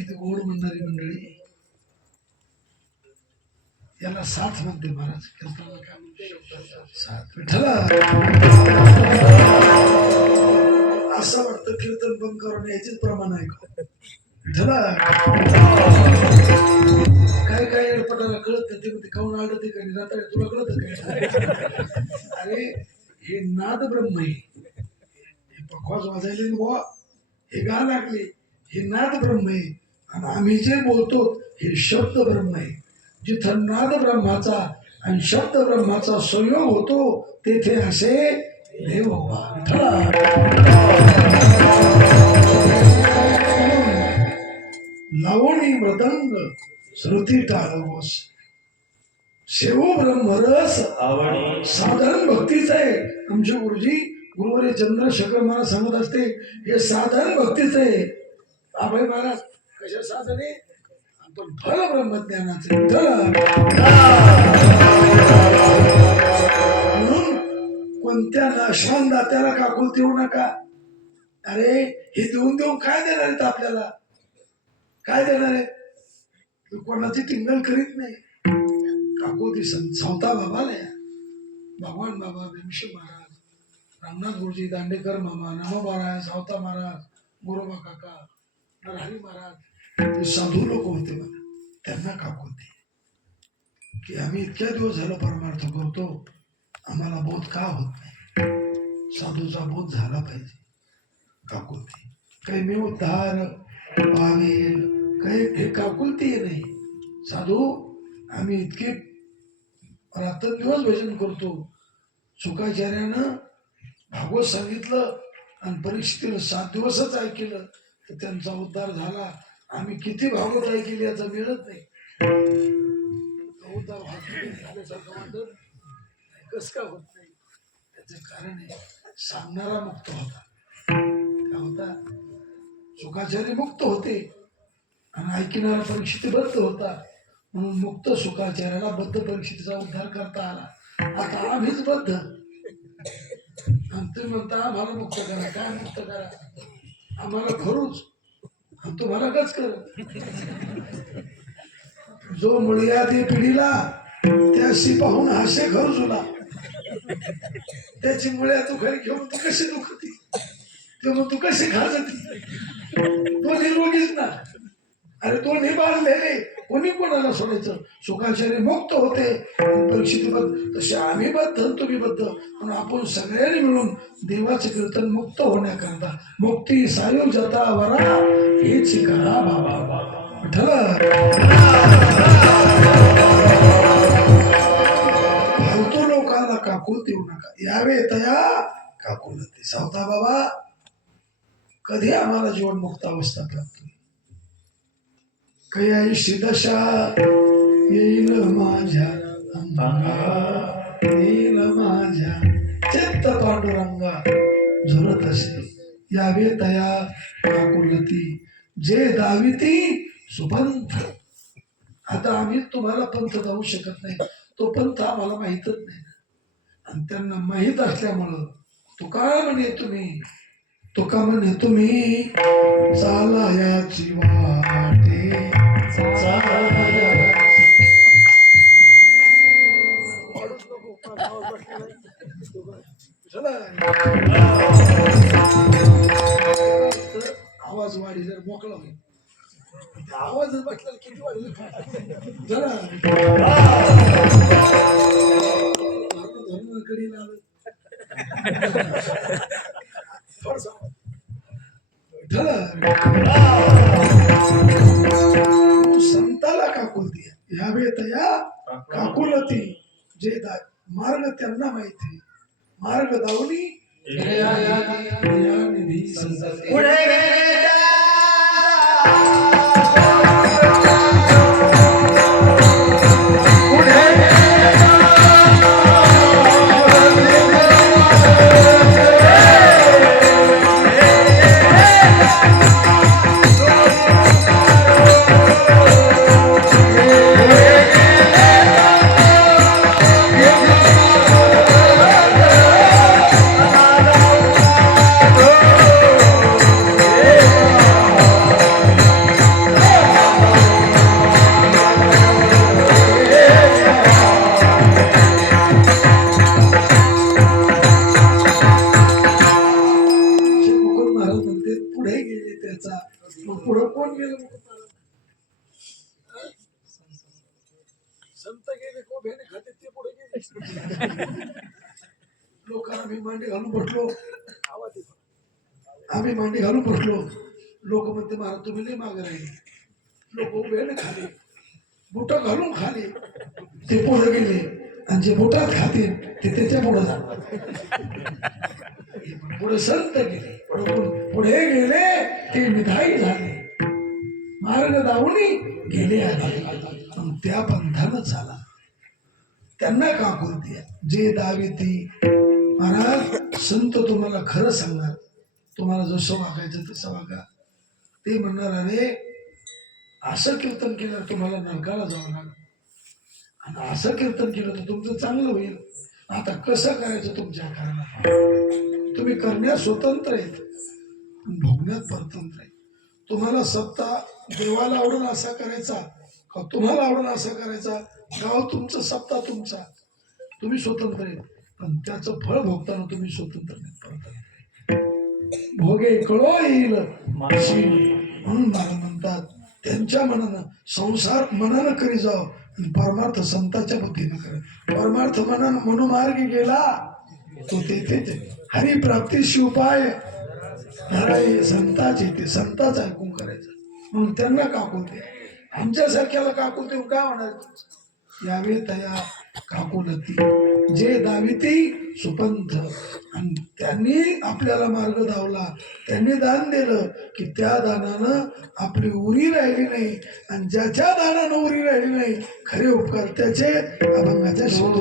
किती गोड म्हणणारी मंडळी. याला साथ म्हणते महाराज. कीर्तनाला काय म्हणते? साथ. विठ्ठला असं वाटतं कीर्तन बंद करून याचेच प्रमाण आहे का? विठ्ठला काय काय एडपटाला कळत नाही. ते म्हणते खाऊन आडते का नाही रात्र तुला कळत काय? अरे हे नाद ब्रह्म आहे. हे पखवाज वाजायले ना बुवा, हे गा लागले, हे नाद ब्रह्म आहे. आणि आम्ही जे बोलतो हे शब्द ब्रह्म आहे. जिथं नाद ब्रह्माचा आणि शब्द ब्रह्माचा संयोग होतो तेथे असे देव लावणी मृदंग श्रुती टाळवस शेवो ब्रह्मरस आवडी साधारण भक्तीच आहे. आमचे गुरुजी गुरुवारी चंद्रशेखर महाराज सांगत असते हे साधारण भक्तीच आहे. अभय महाराज कशा साधने पण फल ब्रह्मज्ञानाचे. म्हणून कोणत्या नाशवान दात्याला काकूल देऊ नका. अरे हे देऊन देऊन काय देणार आहेत आपल्याला? काय देणार आहे? कोणाची टिंगल करीत नाही. काकू ती संता बाबाला या भगवान बाबा भीमशी महाराज, रामनाथ गुरुजी, दांडेकर मामा, नामा महाराज, सावता महाराज, गोरोबा काका, नरहरी महाराज, ते साधू लोक होते बघा. त्यांना काकू होते की आम्ही इतक्या दिवस झालं परमार्थ करतो, आम्हाला बोध का होत नाही? साधूचा बोध झाला पाहिजे. काकू होती. काही मी उद्धार पावेल काही हे काकुलती नाही. साधू आम्ही इतके रात्रंदिवस भजन करतो. शुकाचार्यानं भागवत सांगितलं आणि परीक्षेला 7 दिवसच ऐकलं तर त्यांचा उद्धार झाला. आम्ही किती भागवत ऐकली याचा मिळत नाही. उद्धार झाल्यासारखं वाटत कस का होत नाही? त्याचं कारण आहे सांगणारा मुक्त होता. काय होता? शुकाचार्य मुक्त होते आणि ऐकणारा परीक्षितबद्ध होता. म्हणून मुक्त शुकाचार्याला बद्ध परीक्षितीचा उद्धार करता आला. आता आम्हीच बद्ध आणि तुम्ही म्हणता आम्हाला मुक्त करा. काय मुक्त करा? आम्हाला खरूच आणि तुम्हाला कच कर. जो मुळ्या दे पिढीला त्याशी पाहून हास्य खरुजुला. त्याची मुळ्या तू खरी घेऊन तू कशी दुखती ते मग तू कशी खाजती? तो निरोगीच ना. अरे तो निभारलेले कोणी कोणाला सोडायचं? शुकाचार्य मुक्त होते परीक्षितबद्ध, तसे आम्ही बद्ध तुम्ही बद्ध म्हणून आपण सगळ्यांनी मिळून देवाचे कीर्तन मुक्त होण्याकरता मुक्ती सायुज्यता वरा हेच करा बाबा. फालतू लोकांना काकूल देऊ नका. यावे तया काकूल ते सावता बाबा. कधी आम्हाला जीवन मुक्त अवस्था प्राप्त होईल? कयाशी दशा येईल माझ्या अंगा, येईल माझ्या चित्त पांडुरंगा झुरत असे. यावे तया काकुलती जे दाविती सुपंथ. आता आम्ही तुम्हाला पंथ जाऊ शकत नाही. तो पंथ आम्हाला माहीतच नाही आणि त्यांना माहीत असल्यामुळं तुका म्हणे तुम्ही चाला याची वाटे आवाज वाढी जर मोकळा होईल. आवाज बसला किती वाढेल जरा धर्मकडे आलं संताला काकुलती यावे तया काकुलती जे मार्ग त्यांना माहिती. मार्ग दावणी निधी संत गेलं म्हणून मला. हा? संत गेले कोंबड्याने खाते ते पुढे गेले. लोकांना मी मांडी घालून बसलो, आवाज येतो. आम्ही मांडी घालून बसलो, लोक म्हणते महाराज तुम्ही लई मागे राहिले. लोक उभ्याने खाले, बुट घालून खाले, ते पुढे गेले आणि जे बुटात खाते ते त्याच्या पुढे पुढे संत गेले, पुढे गेले ते विधाई झाले, मार्ग दावणी गेले आले, पण त्या पंथानं झाला. त्यांना का बोलते जे दावी ती. महाराज संत तुम्हाला खरं सांगणार, तुम्हाला जसं वागायचं तसं वागा. ते म्हणणार अरे असं कीर्तन केलं तुम्हाला नरकाला जावं लागलं, आणि असं कीर्तन केलं तर तुमचं चांगलं होईल. आता कसं करायचं तुमच्या कारणात, तुम्ही करण्यास स्वतंत्र आहेत, भोगण्यात परतंत्र आहे. तुम्हाला सत्ता देवाला आवडून असा करायचा का तुम्हाला आवडून असा करायचा, गाव तुमचं सत्ता तुमचा, तुम्ही स्वतंत्र आहे, पण त्याचं फळ भोगताना तुम्ही स्वतंत्र नाही, परतंत्र. भोगे कळो येईल माशी, म्हणून मला म्हणतात त्यांच्या मनानं संसार मनानं करी जाव, परमार्थ संतांच्या बुद्धीनं कर. परमार्थ मनानं मनोमार्गी गेला तो तेथेच हरिप्राप्ती शिवपाय धराय संताचे, ते संताच ऐकून करायचं. म्हणून त्यांना काकून ते, आमच्यासारख्याला काकून देऊन काय होणार. यावे तया काकुलती जे दाविती सुपंथ, आणि त्यांनी आपल्याला मार्ग धावला, त्यांनी दान दिलं की त्या दानानं आपली उरी राहिली नाही, आणि ज्याच्या दानानं उरी राहिली नाही खरे उपकार त्याचे अभंगाच्या शोध.